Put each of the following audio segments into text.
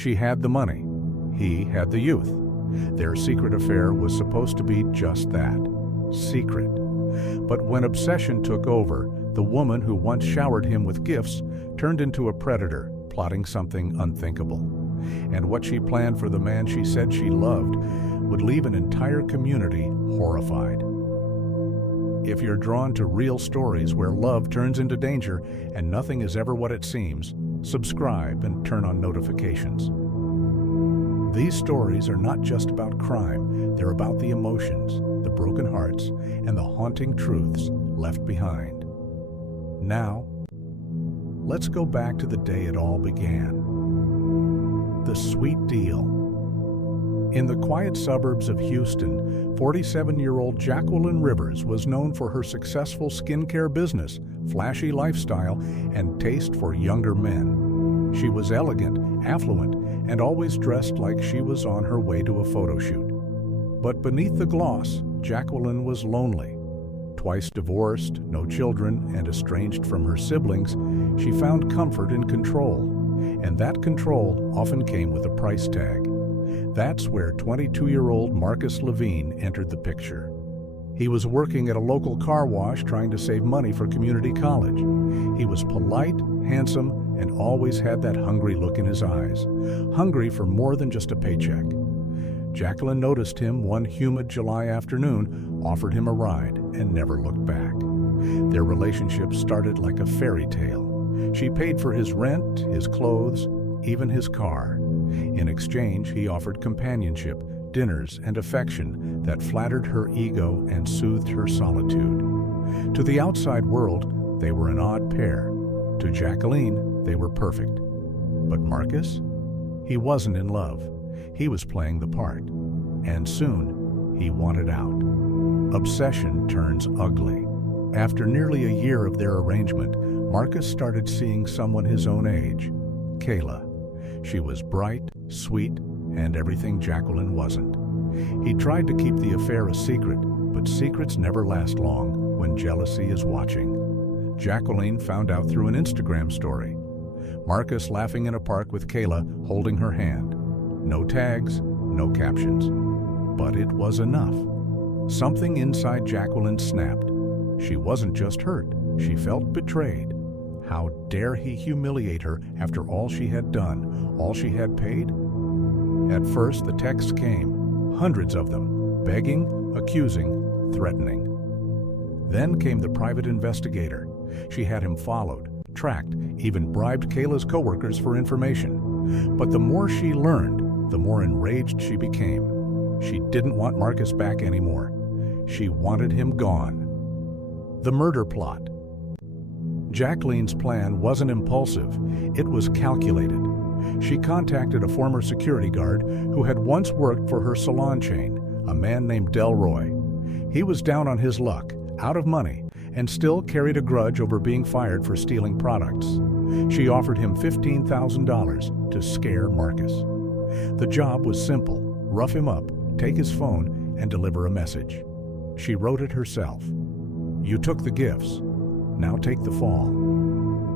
She had the money. He had the youth. Their secret affair was supposed to be just that, secret. But when obsession took over, the woman who once showered him with gifts turned into a predator, plotting something unthinkable. And what she planned for the man she said she loved would leave an entire community horrified. If you're drawn to real stories where love turns into danger and nothing is ever what it seems, subscribe and turn on notifications. These stories are not just about crime, they're about the emotions, the broken hearts, and the haunting truths left behind. Now, let's go back to the day it all began. The sweet deal. In the quiet suburbs of Houston, 47-year-old Jacqueline Rivers was known for her successful skincare business, flashy lifestyle, and taste for younger men. She was elegant, affluent, and always dressed like she was on her way to a photo shoot. But beneath the gloss, Jacqueline was lonely. Twice divorced, no children, and estranged from her siblings, she found comfort in control. And that control often came with a price tag. That's where 22-year-old Marcus Levine entered the picture. He was working at a local car wash trying to save money for community college. He was polite, handsome, and always had that hungry look in his eyes, hungry for more than just a paycheck. Jacqueline noticed him one humid July afternoon, offered him a ride, and never looked back. Their relationship started like a fairy tale. She paid for his rent, his clothes, even his car. In exchange, he offered companionship, dinners, and affection that flattered her ego and soothed her solitude. To the outside world, they were an odd pair. To Jacqueline, they were perfect. But Marcus? He wasn't in love. He was playing the part. And soon, he wanted out. Obsession turns ugly. After nearly a year of their arrangement, Marcus started seeing someone his own age, Kayla. She was bright, sweet, and everything Jacqueline wasn't. He tried to keep the affair a secret, but secrets never last long when jealousy is watching. Jacqueline found out through an Instagram story. Marcus laughing in a park with Kayla, holding her hand. No tags, no captions. But it was enough. Something inside Jacqueline snapped. She wasn't just hurt, she felt betrayed. How dare he humiliate her after all she had done, all she had paid? At first, the texts came, hundreds of them, begging, accusing, threatening. Then came the private investigator. She had him followed, tracked, even bribed Kayla's coworkers for information. But the more she learned, the more enraged she became. She didn't want Marcus back anymore. She wanted him gone. The murder plot. Jacqueline's plan wasn't impulsive, it was calculated. She contacted a former security guard who had once worked for her salon chain, a man named Delroy. He was down on his luck, out of money, and still carried a grudge over being fired for stealing products. She offered him $15,000 to scare Marcus. The job was simple: rough him up, take his phone, and deliver a message. She wrote it herself. "You took the gifts. Now take the fall."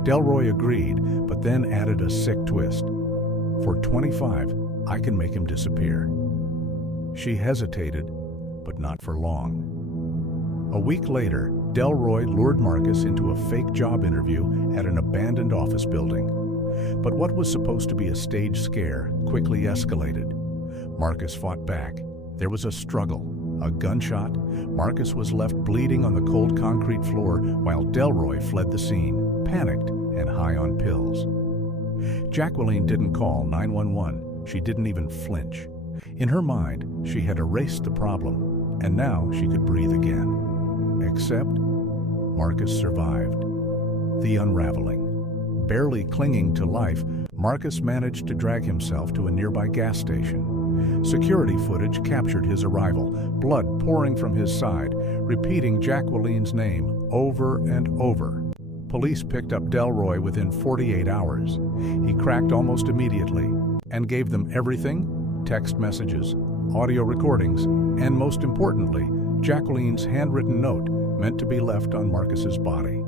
Delroy agreed, but then added a sick twist. "For 25, I can make him disappear." She hesitated, but not for long. A week later, Delroy lured Marcus into a fake job interview at an abandoned office building. But what was supposed to be a stage scare quickly escalated. Marcus fought back. There was a struggle. A gunshot. Marcus was left bleeding on the cold concrete floor while Delroy fled the scene, panicked and high on pills. Jacqueline didn't call 911. She didn't even flinch. In her mind, she had erased the problem, and now she could breathe again. Except Marcus survived. The unraveling. Barely clinging to life, Marcus managed to drag himself to a nearby gas station. Security footage captured his arrival, blood pouring from his side, repeating Jacqueline's name over and over. Police picked up Delroy within 48 hours. He cracked almost immediately and gave them everything: text messages, audio recordings, and most importantly, Jacqueline's handwritten note meant to be left on Marcus's body.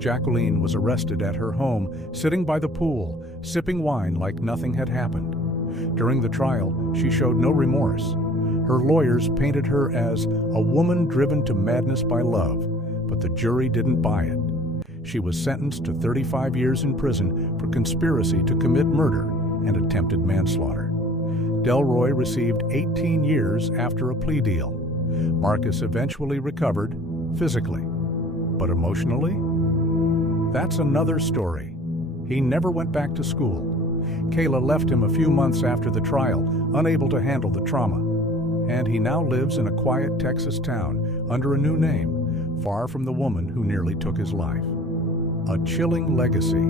Jacqueline was arrested at her home, sitting by the pool, sipping wine like nothing had happened. During the trial, she showed no remorse. Her lawyers painted her as a woman driven to madness by love, but the jury didn't buy it. She was sentenced to 35 years in prison for conspiracy to commit murder and attempted manslaughter. Delroy received 18 years after a plea deal. Marcus eventually recovered, physically. But emotionally? That's another story. He never went back to school. Kayla left him a few months after the trial, unable to handle the trauma. And he now lives in a quiet Texas town under a new name, far from the woman who nearly took his life. A chilling legacy.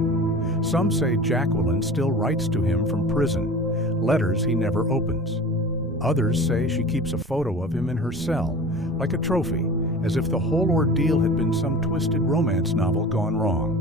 Some say Jacqueline still writes to him from prison, letters he never opens. Others say she keeps a photo of him in her cell, like a trophy, as if the whole ordeal had been some twisted romance novel gone wrong.